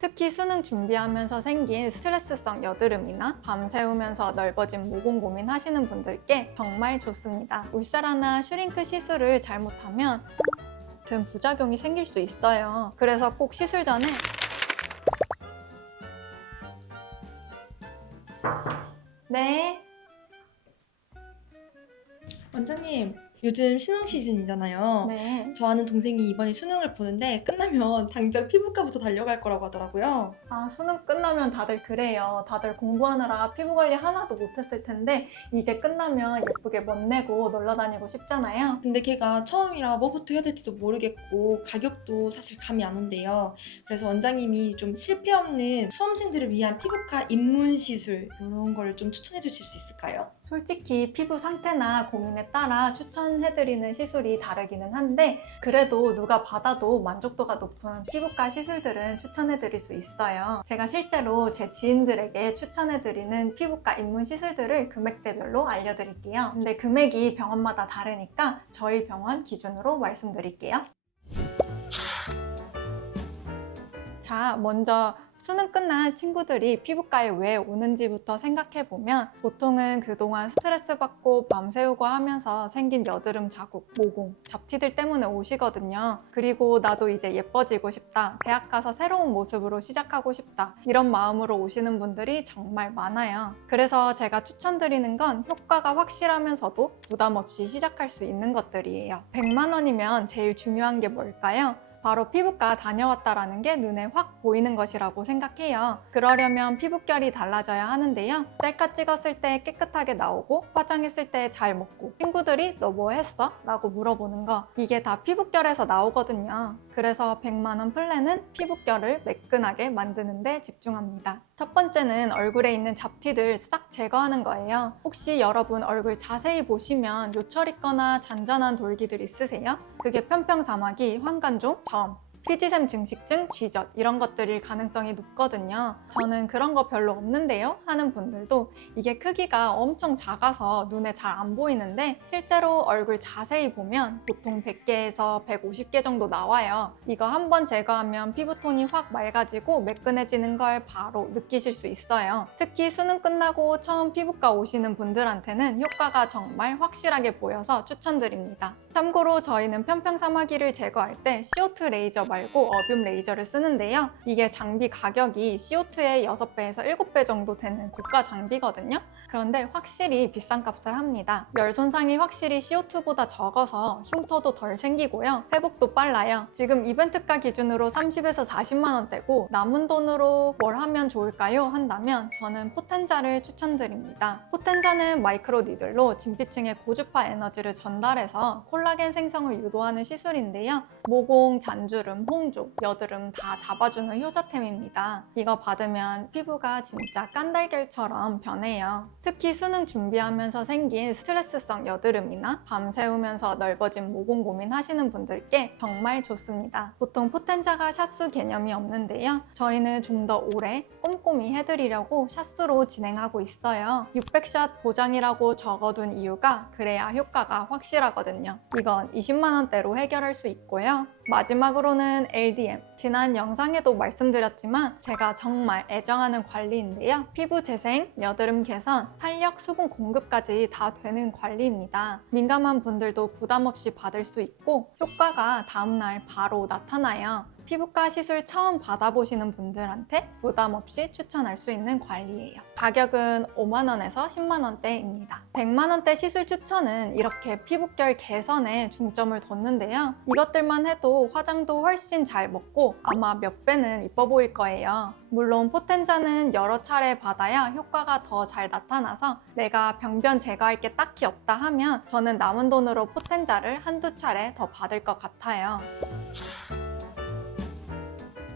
특히 수능 준비하면서 생긴 스트레스성 여드름이나 밤새우면서 넓어진 모공 고민 하시는 분들께 정말 좋습니다. 울사라나 슈링크 시술을 잘못하면 같은 부작용이 생길 수 있어요. 그래서 꼭 시술 전에 네. 원장님, 요즘 수능 시즌이잖아요. 네. 저 아는 동생이 이번에 수능을 보는데 끝나면 당장 피부과부터 달려갈 거라고 하더라고요. 수능 끝나면 다들 그래요. 다들 공부하느라 피부 관리 하나도 못했을 텐데 이제 끝나면 예쁘게 멋내고 놀러 다니고 싶잖아요. 근데 걔가 처음이라 뭐부터 해야 될지도 모르겠고 가격도 사실 감이 안 온대요. 그래서 원장님이 좀 실패 없는 수험생들을 위한 피부과 입문 시술 이런 걸 좀 추천해 주실 수 있을까요? 솔직히 피부 상태나 고민에 따라 추천해드리는 시술이 다르기는 한데 그래도 누가 받아도 만족도가 높은 피부과 시술들은 추천해드릴 수 있어요. 제가 실제로 제 지인들에게 추천해드리는 피부과 입문 시술들을 금액대별로 알려드릴게요. 근데 금액이 병원마다 다르니까 저희 병원 기준으로 말씀드릴게요. 자, 먼저 수능 끝난 친구들이 피부과에 왜 오는지부터 생각해보면 보통은 그동안 스트레스 받고 밤새우고 하면서 생긴 여드름 자국, 모공, 잡티들 때문에 오시거든요. 그리고 나도 이제 예뻐지고 싶다, 대학 가서 새로운 모습으로 시작하고 싶다, 이런 마음으로 오시는 분들이 정말 많아요. 그래서 제가 추천드리는 건 효과가 확실하면서도 부담 없이 시작할 수 있는 것들이에요. 100만 원이면 제일 중요한 게 뭘까요? 바로 피부과 다녀왔다라는 게 눈에 확 보이는 것이라고 생각해요. 그러려면 피부결이 달라져야 하는데요. 셀카 찍었을 때 깨끗하게 나오고 화장했을 때 잘 먹고 친구들이 너 뭐 했어? 라고 물어보는 거, 이게 다 피부결에서 나오거든요. 그래서 100만 원 플랜은 피부결을 매끈하게 만드는 데 집중합니다. 첫 번째는 얼굴에 있는 잡티들 싹 제거하는 거예요. 혹시 여러분 얼굴 자세히 보시면 요철 있거나 잔잔한 돌기들 있으세요? 그게 편평사마귀, 황간종, 점, 피지샘 증식증, 쥐젖 이런 것들일 가능성이 높거든요. 저는 그런 거 별로 없는데요 하는 분들도 이게 크기가 엄청 작아서 눈에 잘 안 보이는데 실제로 얼굴 자세히 보면 보통 100개에서 150개 정도 나와요. 이거 한번 제거하면 피부톤이 확 맑아지고 매끈해지는 걸 바로 느끼실 수 있어요. 특히 수능 끝나고 처음 피부과 오시는 분들한테는 효과가 정말 확실하게 보여서 추천드립니다. 참고로 저희는 편평사마귀를 제거할 때 CO2 레이저 말고 어뷸 레이저를 쓰는데요. 이게 장비 가격이 CO2의 6배에서 7배 정도 되는 고가 장비거든요. 그런데 확실히 비싼 값을 합니다. 열 손상이 확실히 CO2보다 적어서 흉터도 덜 생기고요. 회복도 빨라요. 지금 이벤트가 기준으로 30에서 40만 원대고 남은 돈으로 뭘 하면 좋을까요? 한다면 저는 포텐자를 추천드립니다. 포텐자는 마이크로 니들로 진피층에 고주파 에너지를 전달해서 콜라겐 생성을 유도하는 시술인데요. 모공, 잔주름, 홍조, 여드름 다 잡아주는 효자템입니다. 이거 받으면 피부가 진짜 깐달걀처럼 변해요. 특히 수능 준비하면서 생긴 스트레스성 여드름이나 밤새우면서 넓어진 모공 고민 하시는 분들께 정말 좋습니다. 보통 포텐자가 샷수 개념이 없는데요. 저희는 좀 더 오래 꼼꼼히 해드리려고 샷수로 진행하고 있어요. 600샷 보장이라고 적어둔 이유가 그래야 효과가 확실하거든요. 이건 20만 원대로 해결할 수 있고요. 마지막으로는 LDM. 지난 영상에도 말씀드렸지만 제가 정말 애정하는 관리인데요. 피부 재생, 여드름 개선, 탄력, 수분 공급까지 다 되는 관리입니다. 민감한 분들도 부담 없이 받을 수 있고 효과가 다음날 바로 나타나요. 피부과 시술 처음 받아보시는 분들한테 부담 없이 추천할 수 있는 관리예요. 가격은 5만 원에서 10만 원대입니다. 100만 원대 시술 추천은 이렇게 피부결 개선에 중점을 뒀는데요. 이것들만 해도 화장도 훨씬 잘 먹고 아마 몇 배는 이뻐 보일 거예요. 물론 포텐자는 여러 차례 받아야 효과가 더 잘 나타나서 내가 병변 제거할 게 딱히 없다 하면 저는 남은 돈으로 포텐자를 한두 차례 더 받을 것 같아요.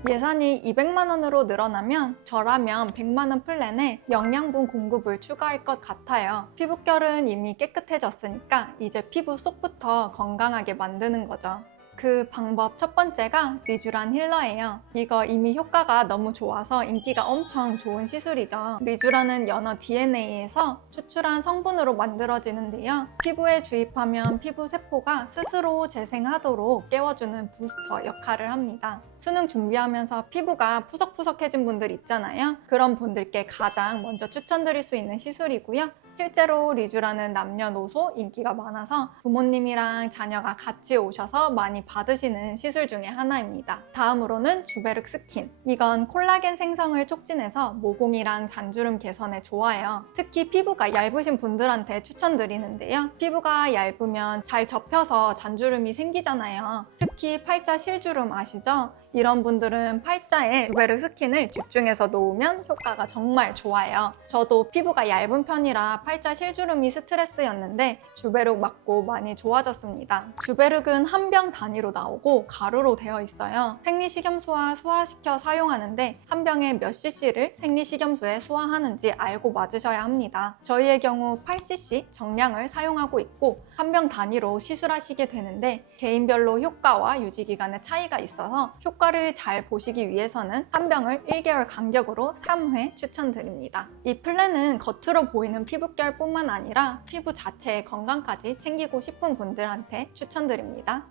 예산이 200만 원으로 늘어나면 저라면 100만 원 플랜에 영양분 공급을 추가할 것 같아요. 피부결은 이미 깨끗해졌으니까 이제 피부 속부터 건강하게 만드는 거죠. 그 방법 첫 번째가 리쥬란 힐러예요. 이거 이미 효과가 너무 좋아서 인기가 엄청 좋은 시술이죠. 리쥬란은 연어 DNA에서 추출한 성분으로 만들어지는데요. 피부에 주입하면 피부 세포가 스스로 재생하도록 깨워주는 부스터 역할을 합니다. 수능 준비하면서 피부가 푸석푸석해진 분들 있잖아요. 그런 분들께 가장 먼저 추천드릴 수 있는 시술이고요. 실제로 리쥬란은 남녀노소 인기가 많아서 부모님이랑 자녀가 같이 오셔서 많이 받으시는 시술 중에 하나입니다. 다음으로는 주베륵 스킨. 이건 콜라겐 생성을 촉진해서 모공이랑 잔주름 개선에 좋아요. 특히 피부가 얇으신 분들한테 추천드리는데요. 피부가 얇으면 잘 접혀서 잔주름이 생기잖아요. 특히 팔자 실주름 아시죠? 이런 분들은 팔자에 주베륵 스킨을 집중해서 놓으면 효과가 정말 좋아요. 저도 피부가 얇은 편이라 팔자 실주름이 스트레스였는데 주베륵 맞고 많이 좋아졌습니다. 주베륵은 한 병 단위로 나오고 가루로 되어 있어요. 생리식염수와 수화시켜 사용하는데 한 병에 몇 cc를 생리식염수에 수화하는지 알고 맞으셔야 합니다. 저희의 경우 8cc 정량을 사용하고 있고 한 병 단위로 시술하시게 되는데 개인별로 효과와 유지기간의 차이가 있어서 효과를 잘 보시기 위해서는 한 병을 1개월 간격으로 3회 추천드립니다. 이 플랜은 겉으로 보이는 피부결뿐만 아니라 피부 자체의 건강까지 챙기고 싶은 분들한테 추천드립니다.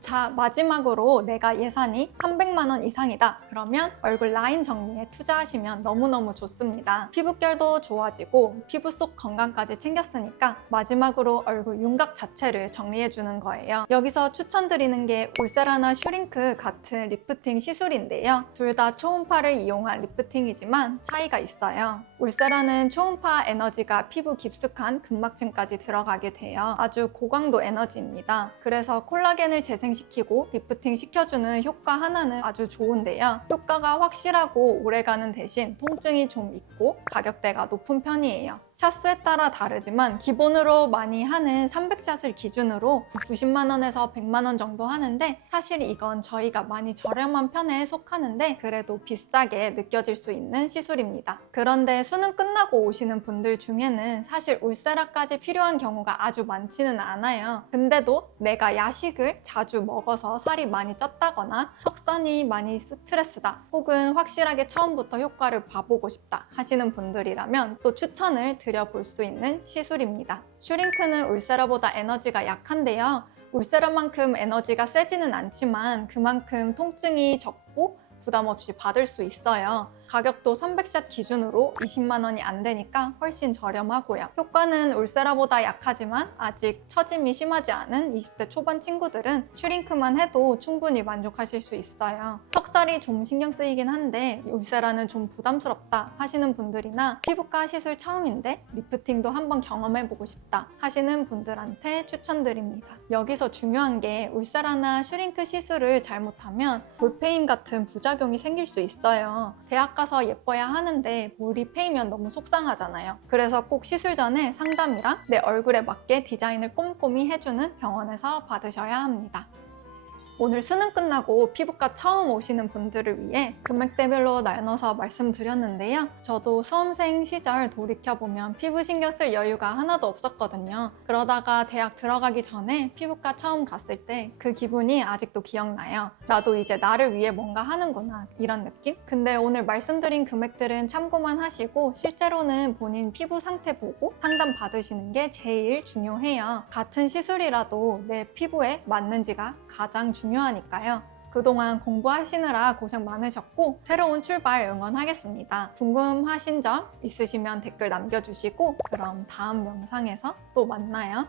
자, 마지막으로 내가 예산이 300만 원 이상이다. 그러면 얼굴 라인 정리에 투자하시면 너무너무 좋습니다. 피부결도 좋아지고 피부 속 건강까지 챙겼으니까 마지막으로 얼굴 윤곽 자체를 정리해주는 거예요. 여기서 추천드리는 게 울세라나 슈링크 같은 리프팅 시술인데요. 둘 다 초음파를 이용한 리프팅이지만 차이가 있어요. 울세라는 초음파 에너지가 피부 깊숙한 근막층까지 들어가게 돼요. 아주 고강도 에너지입니다. 그래서 콜라겐을 재생시키고 리프팅 시켜주는 효과 하나는 아주 좋은데요. 효과가 확실하고 오래가는 대신 통증이 좀 있고 가격대가 높은 편이에요. 샷수에 따라 다르지만 기본으로 많이 하는 300샷을 기준으로 90만 원에서 100만 원 정도 하는데 사실 이건 저희가 많이 저렴한 편에 속하는데 그래도 비싸게 느껴질 수 있는 시술입니다. 그런데 수능 끝나고 오시는 분들 중에는 사실 울세라까지 필요한 경우가 아주 많지는 않아요. 근데도 내가 야식을 자주 먹어서 살이 많이 쪘다거나 턱선이 많이 스트레스다 혹은 확실하게 처음부터 효과를 봐보고 싶다 하시는 분들이라면 또 추천을 드려볼 수 있는 시술입니다. 슈링크는 울세라보다 에너지가 약한데요. 울세라만큼 에너지가 세지는 않지만 그만큼 통증이 적고 부담 없이 받을 수 있어요. 가격도 300샷 기준으로 20만 원이 안 되니까 훨씬 저렴하고요. 효과는 울세라보다 약하지만 아직 처짐이 심하지 않은 20대 초반 친구들은 슈링크만 해도 충분히 만족하실 수 있어요. 턱살이 좀 신경 쓰이긴 한데 울세라는 좀 부담스럽다 하시는 분들이나 피부과 시술 처음인데 리프팅도 한번 경험해보고 싶다 하시는 분들한테 추천드립니다. 여기서 중요한 게 울세라나 슈링크 시술을 잘못하면 볼페임 같은 부작용이 생길 수 있어요. 대학 가서 예뻐야 하는데 볼이 패이면 너무 속상하잖아요. 그래서 꼭 시술 전에 상담이랑 내 얼굴에 맞게 디자인을 꼼꼼히 해주는 병원에서 받으셔야 합니다. 오늘 수능 끝나고 피부과 처음 오시는 분들을 위해 금액대별로 나눠서 말씀드렸는데요. 저도 수험생 시절 돌이켜보면 피부 신경 쓸 여유가 하나도 없었거든요. 그러다가 대학 들어가기 전에 피부과 처음 갔을 때 그 기분이 아직도 기억나요. 나도 이제 나를 위해 뭔가 하는구나 이런 느낌? 근데 오늘 말씀드린 금액들은 참고만 하시고 실제로는 본인 피부 상태 보고 상담 받으시는 게 제일 중요해요. 같은 시술이라도 내 피부에 맞는지가 가장 중요하니까요. 그동안 공부하시느라 고생 많으셨고 새로운 출발 응원하겠습니다. 궁금하신 점 있으시면 댓글 남겨주시고 그럼 다음 영상에서 또 만나요.